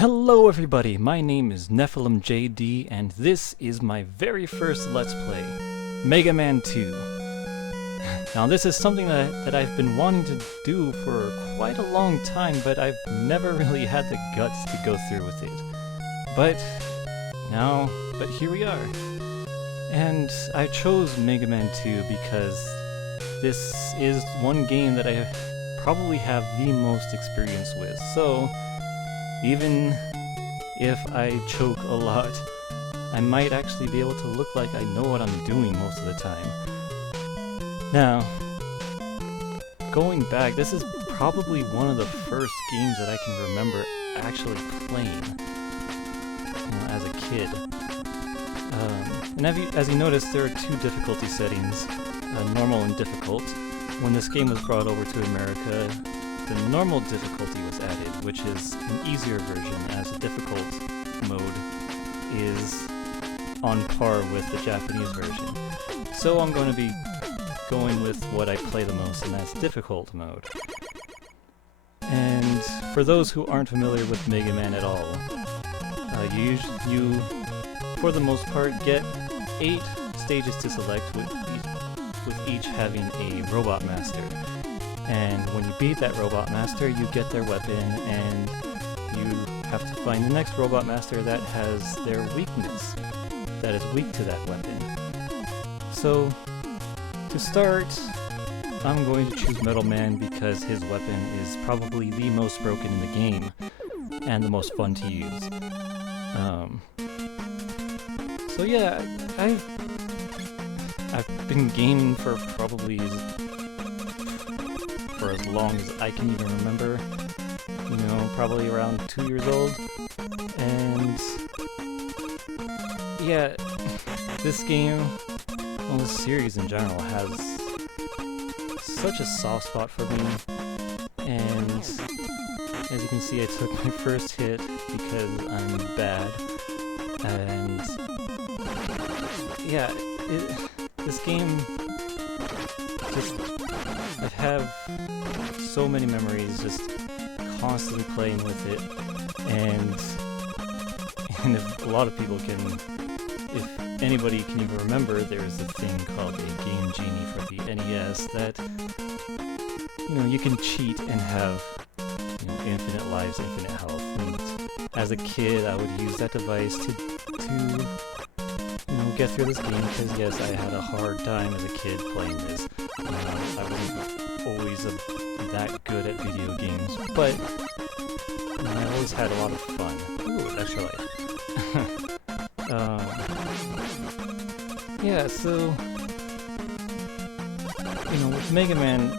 Hello everybody, my name is NephilimJD and this is my very first Let's Play, Mega Man 2. Now this is something that I've been wanting to do for quite a long time, but I've never really had the guts to go through with it. But here we are. And I chose Mega Man 2 because this is one game that I probably have the most experience with. So even if I choke a lot, I might actually be able to look like I know what I'm doing most of the time. Now, going back, this is probably one of the first games that I can remember actually playing, as a kid. And as you notice, there are two difficulty settings, normal and difficult. When this game was brought over to America, the normal difficulty was added, which is an easier version, as the difficult mode is on par with the Japanese version. So I'm going to be going with what I play the most, and that's difficult mode. And for those who aren't familiar with Mega Man at all, you for the most part get 8 stages to select, with each having a Robot Master. And when you beat that Robot Master, you get their weapon, and you have to find the next Robot Master that has their weakness, that is weak to that weapon. So, to start, I'm going to choose Metal Man because his weapon is probably the most broken in the game, and the most fun to use. So yeah, I've been gaming for probably for as long as I can even remember, probably around 2 years old, and yeah, this game, well, this series in general, has such a soft spot for me, and as you can see, I took my first hit because I'm bad, and yeah, this game just, I have so many memories just constantly playing with it, and if a lot of people can, if anybody can even remember, there was a thing called a Game Genie for the NES that, you can cheat and have, infinite lives, infinite health, and as a kid I would use that device to get through this game, because yes, I had a hard time as a kid playing this. I wasn't always that good at video games, but I always had a lot of fun. Ooh, that's right. Yeah, so with Mega Man,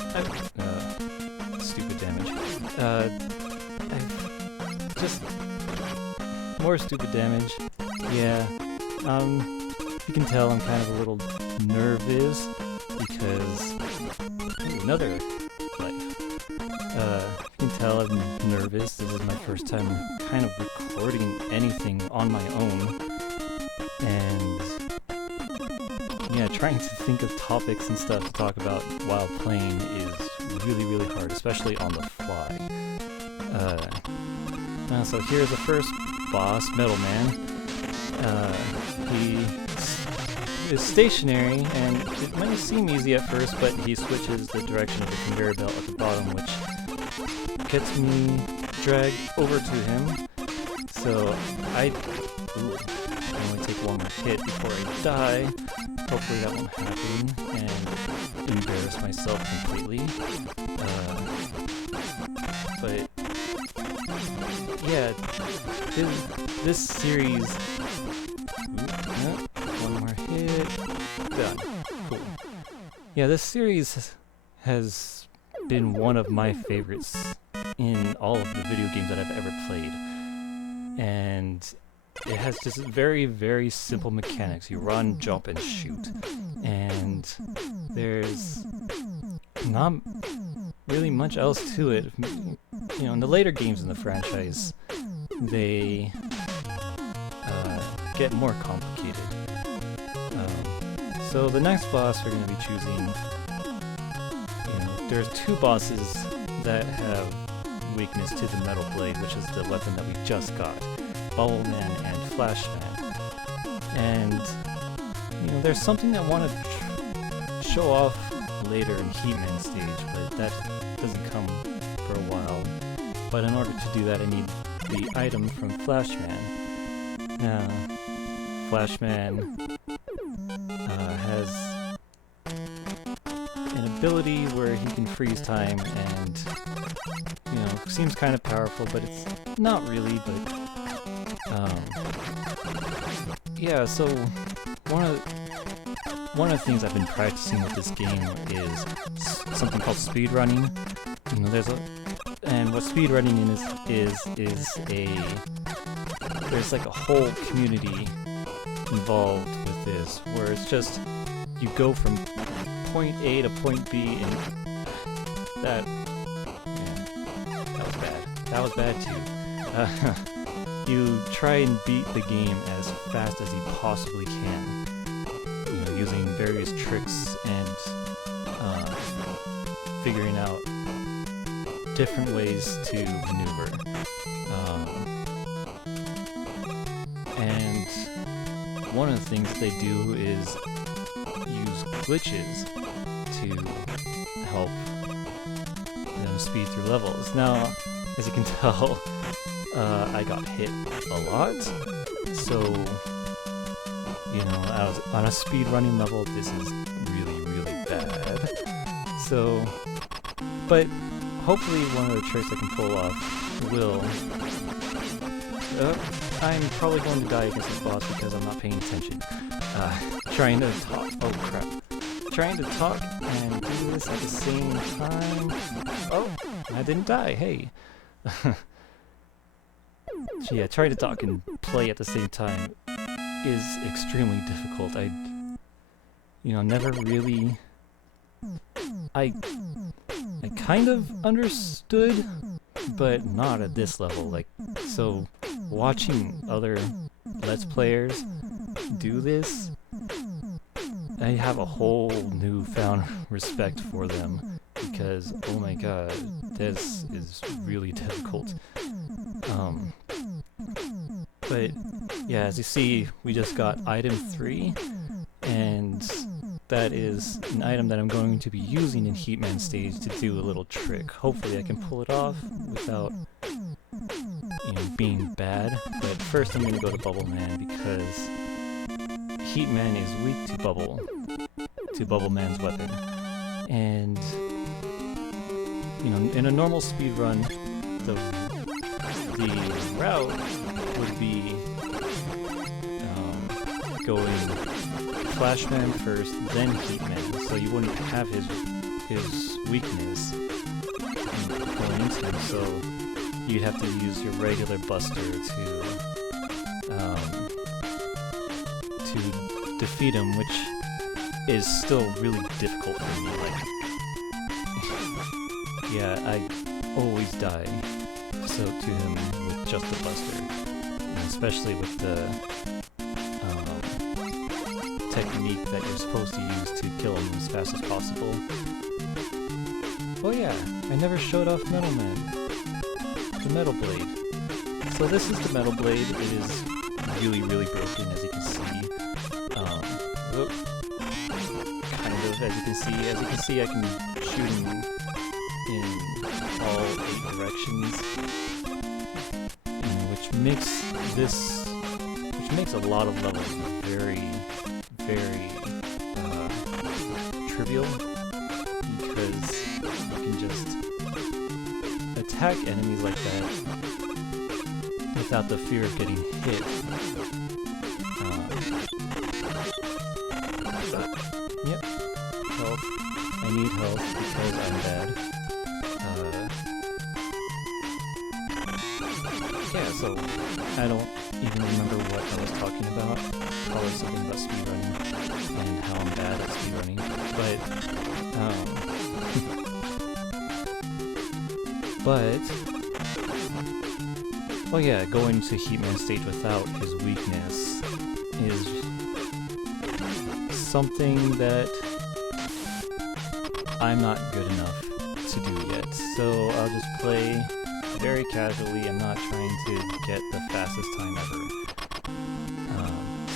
stupid damage. I've just more stupid damage. Yeah. You can tell I'm kind of a little nervous because another life. You can tell I'm nervous. This is my first time kind of recording anything on my own, and yeah, trying to think of topics and stuff to talk about while playing is really, really hard, especially on the fly. So here's the first boss, Metal Man. He is stationary, and it might seem easy at first, but he switches the direction of the conveyor belt at the bottom, which gets me dragged over to him. So I only take one more hit before I die. Hopefully that won't happen and embarrass myself completely. But yeah, this series. One more hit. Done. Cool. Yeah, this series has been one of my favorites in all of the video games that I've ever played. And it has just very, very simple mechanics. You run, jump, and shoot. And there's not really much else to it. In the later games in the franchise, they get more complicated. So the next boss we're going to be choosing, there's 2 bosses that have weakness to the Metal Blade, which is the weapon that we just got. Bubble Man and Flash Man. And, you know, there's something I want to show off later in Heatman stage, but that doesn't come for a while. But in order to do that, I need the item from Flash Man. Now, Flash Man has an ability where he can freeze time and, you know, seems kind of powerful, but it's not really, but, yeah, so one of the things I've been practicing with this game is something called speedrunning. You know, and what speedrunning is there's like a whole community involved with this, where it's just, you go from point A to point B, and that was bad. That was bad too. You try and beat the game as fast as you possibly can, you know, using various tricks and figuring out different ways to maneuver. And one of the things that they do is use glitches to help them speed through levels. Now, as you can tell, I got hit a lot, so, you know, I was on a speed running level. This is really, really bad. So, but hopefully one of the tricks I can pull off will... I'm probably going to die against this boss because I'm not paying attention. Trying to talk. Oh crap. Trying to talk and do this at the same time. Oh, I didn't die. Hey. So yeah, trying to talk and play at the same time is extremely difficult. You know, never really... I kind of understood, but not at this level. Like, so watching other Let's Players do this, I have a whole newfound respect for them, because, oh my god, this is really difficult. But yeah, as you see, we just got item 3, and that is an item that I'm going to be using in Heatman stage to do a little trick. Hopefully I can pull it off without, you know, being bad. But first I'm going to go to Bubble Man, because Heatman is weak to Bubble Man's weapon. And, you know, in a normal speed run, the route would be going Flashman first, then Heatman, so you wouldn't have his weakness going into him, so you'd have to use your regular Buster to defeat him, which is still really difficult for me. Like, yeah, I always die to him with just the Buster, and especially with the technique that you're supposed to use to kill him as fast as possible. Oh yeah, I never showed off Metal Man. The Metal Blade. So this is the Metal Blade. It is really, really broken, as you can see. Kind of, as you can see, I can shoot him in all 8 directions, which makes a lot of levels very, very trivial, because you can just attack enemies like that without the fear of getting hit. Yep, health. I need health because I'm bad. Yeah, so I don't even remember what I was talking about. Probably something about speedrunning and how I'm bad at speedrunning. But, oh yeah, going to Heatman stage without his weakness is something that I'm not good enough to do yet. So I'll just play very casually. I'm not trying to get the fastest time ever.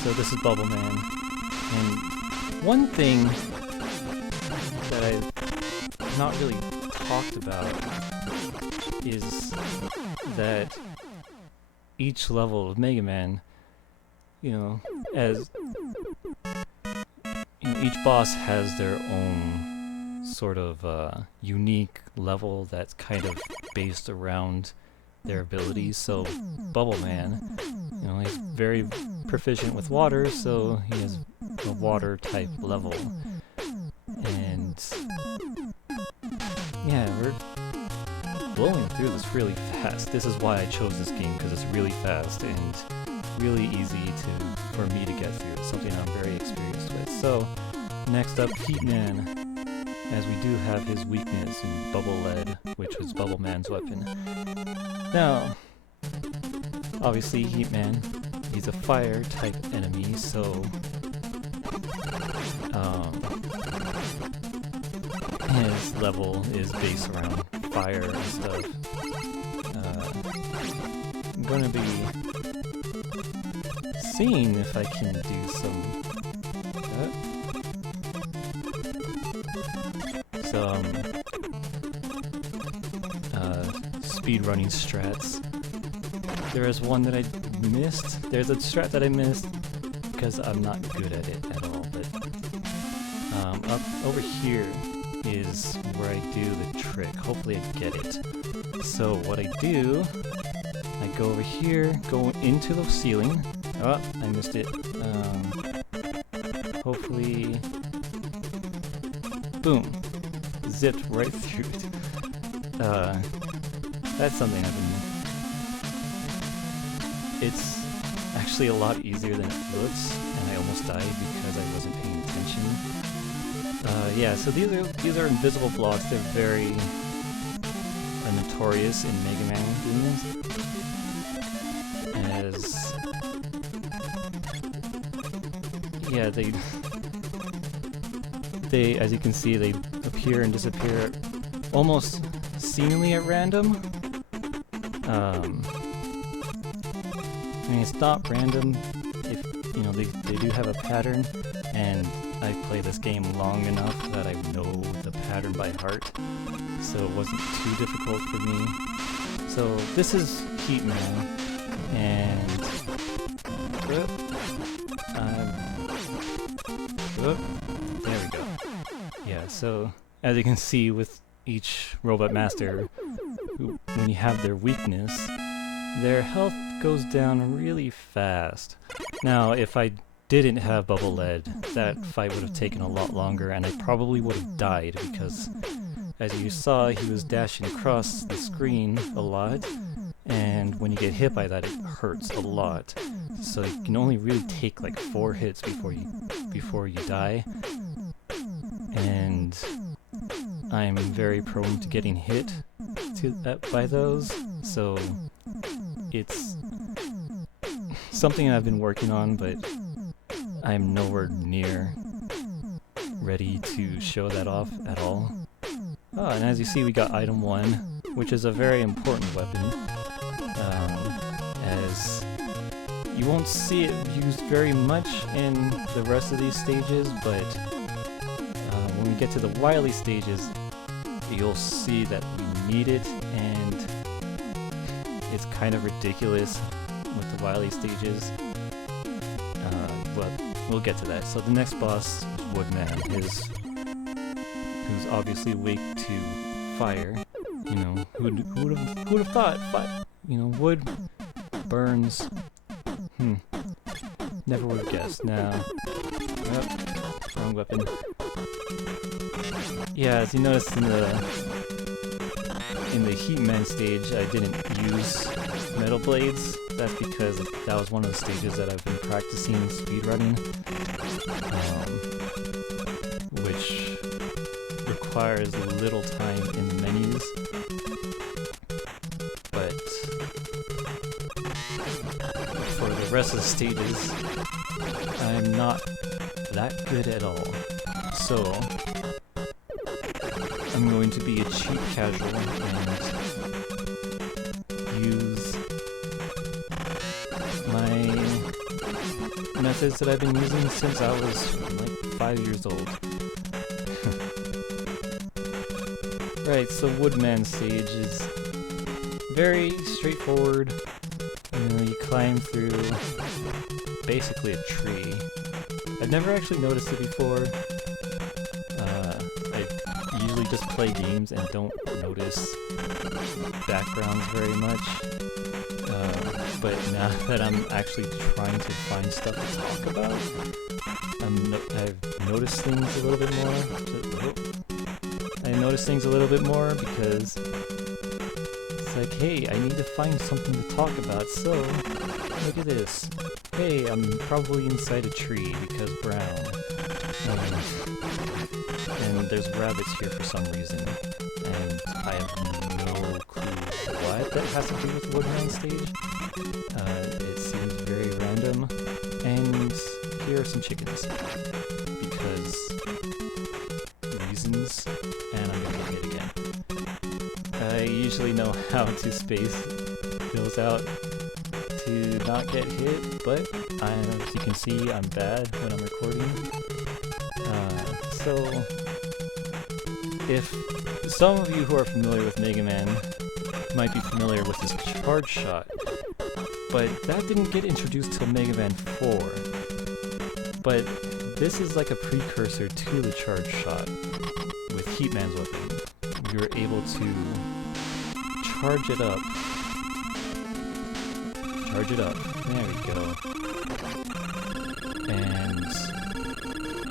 So this is Bubble Man. And one thing that I've not really talked about is that each level of Mega Man, you know, as you know, each boss has their own sort of unique level that's kind of based around their abilities. So Bubble Man, you know, he's very proficient with water, so he has a water type level. And yeah, we're blowing through this really fast. This is why I chose this game, because it's really fast and really easy for me to get through. It's something I'm very experienced with. So next up, Heat Man, as we do have his weakness in Bubble Lead, which was Bubble Man's weapon. Now, obviously Heat Man, he's a fire type enemy, so his level is based around fire and stuff. I'm gonna be seeing if I can do some speedrunning strats. There is one that I missed. There's a strat that I missed because I'm not good at it at all, but up over here is where I do the trick. Hopefully I get it. So what I do, I go over here, go into the ceiling. Oh, I missed it. Hopefully, boom, zipped right through it. That's something I've been. It's actually a lot easier than it looks, and I almost died because I wasn't paying attention. Yeah, so these are invisible blocks. They're very notorious in Mega Man doing this. Yeah, they, as you can see, they appear and disappear almost seemingly at random. I mean, it's not random if, you know, they do have a pattern, and I've played this game long enough that I know the pattern by heart, so it wasn't too difficult for me. So this is Heat Man, and there we go. Yeah, so as you can see with each Robot Master, when you have their weakness, their health goes down really fast. Now, if I didn't have Bubble Lead, that fight would have taken a lot longer, and I probably would have died, because as you saw, he was dashing across the screen a lot, and when you get hit by that, it hurts a lot. So you can only really take like 4 hits before you die, and I'm very prone to getting hit by those, so it's something I've been working on, but I'm nowhere near ready to show that off at all. Oh, and as you see, we got item 1, which is a very important weapon, as you won't see it used very much in the rest of these stages, but when we get to the Wily stages, you'll see that we need it, and it's kind of ridiculous with the Wily stages, but we'll get to that. So the next boss is Woodman, who's obviously weak to fire. You know, who'd have thought? You know, wood burns. Never would have guessed. Now, wrong weapon. Yeah, as you noticed in the Heat Man stage, I didn't use Metal Blades. That's because that was one of the stages that I've been practicing speedrunning, which requires little time in the menus. But for the rest of the stages, I'm not that good at all. So I'm going to be a cheap casual and methods that I've been using since I was like 5 years old. Right, so Woodman stage is very straightforward. You know, you climb through basically a tree. I've never actually noticed it before. I usually just play games and don't notice backgrounds very much. But now that I'm actually trying to find stuff to talk about, I've noticed things a little bit more. I noticed things a little bit more because it's like, hey, I need to find something to talk about, so look at this. Hey, I'm probably inside a tree because brown. And there's rabbits here for some reason. And I have no clue what that has to do with Woodman stage. It seems very random. And here are some chickens. Because reasons, and I'm gonna get it again. I usually know how to space those out to not get hit, but as you can see, I'm bad when I'm recording. So, if some of you who are familiar with Mega Man might be familiar with this charge shot, but that didn't get introduced till Mega Man 4. But this is like a precursor to the charge shot with Heatman's weapon. You're able to charge it up. Charge it up. There we go. And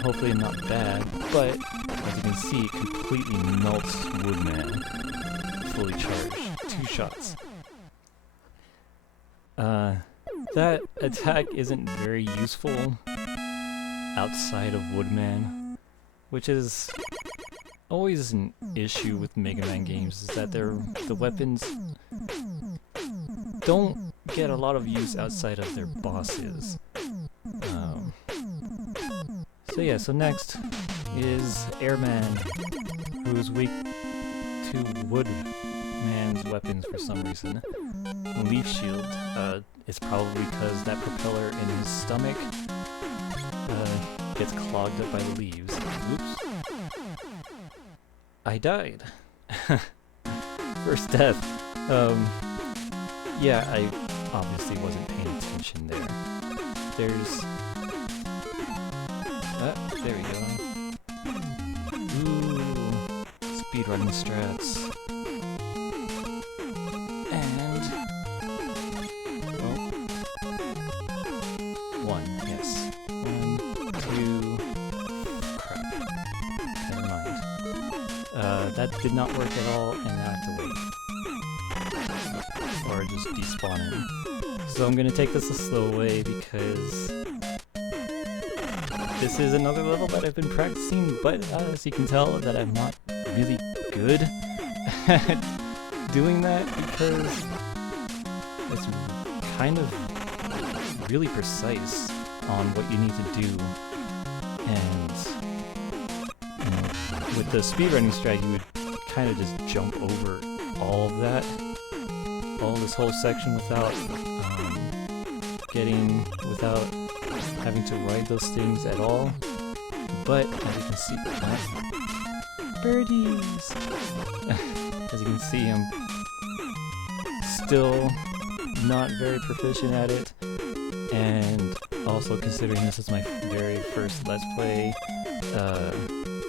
hopefully I'm not bad, but as you can see, it completely melts Woodman. Fully charged. 2 shots. That attack isn't very useful outside of Woodman, which is always an issue with Mega Man games, is that the weapons don't get a lot of use outside of their bosses. So yeah, so next is Airman, who's weak to Woodman's weapons for some reason. Leaf Shield, it's probably because that propeller in his stomach gets clogged up by the leaves. Oops. I died. First death. Yeah, I obviously wasn't paying attention there. There we go. Ooh, speedrunning strats. And... oh. 1, yes. 1, 2... crap. Never mind. That did not work at all, and now I have to wait. Or just despawn him. So I'm gonna take this a slow way because this is another level that I've been practicing, but as you can tell that I'm not really good at doing that because it's kind of really precise on what you need to do. And you know, with the speedrunning strat, you would kind of just jump over all of that, all this whole section without without having to ride those things at all. But as you can see, birdies. As you can see, I'm still not very proficient at it, and also considering this is my very first Let's Play,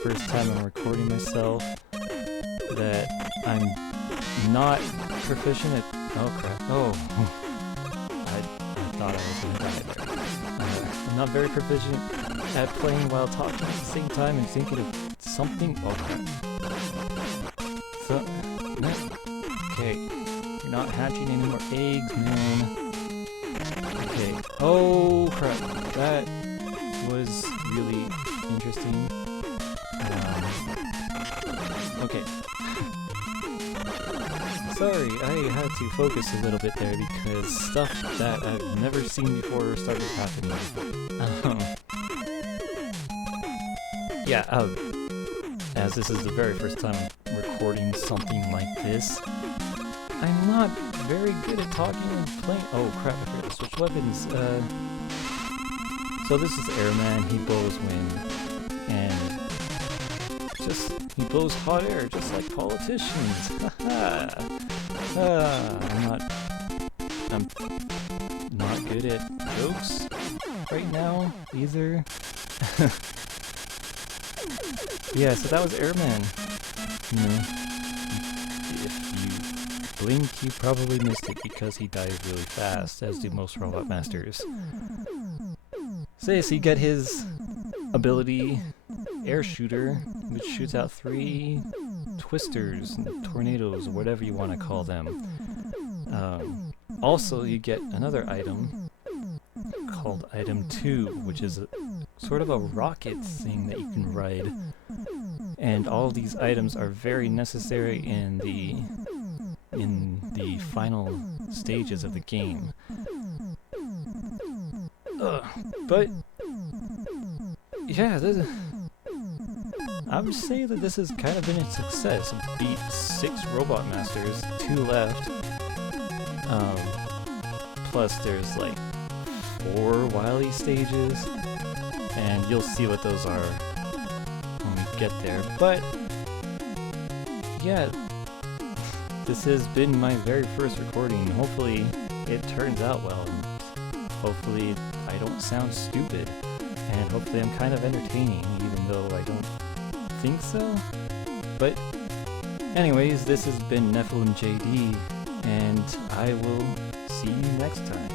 first time I'm recording myself, that I'm not proficient at... oh crap, oh, I thought I was gonna die there. I'm not very proficient at playing while talking at the same time and thinking of something... oh crap. So, no. Okay, you're not hatching any more eggs, man. Okay, oh crap, that was really interesting. Okay. Sorry, I had to focus a little bit there because stuff that I've never seen before started happening. Yeah, as this is the very first time I'm recording something like this, I'm not very good at talking and playing. Oh crap, I forgot to switch weapons. So this is Airman, he blows wind, and he blows hot air, just like politicians. I'm not good at jokes right now, either. Yeah, so that was Airman. You know, if you blink, you probably missed it because he dies really fast, as do most Robot Masters. So you get his ability, Air Shooter, which shoots out 3 twisters and tornadoes, or whatever you want to call them. Also, you get another item called Item 2, which is sort of a rocket thing that you can ride. And all these items are very necessary in the final stages of the game. But yeah, I would say that this has kind of been a success. Beat 6 Robot Masters, 2 left. Plus there's like 4 Wily stages, and you'll see what those are when we get there. But yeah, this has been my very first recording. Hopefully it turns out well. Hopefully I don't sound stupid, and hopefully I'm kind of entertaining, even though I don't think so. But anyways, this has been NephilimJD, and I will see you next time.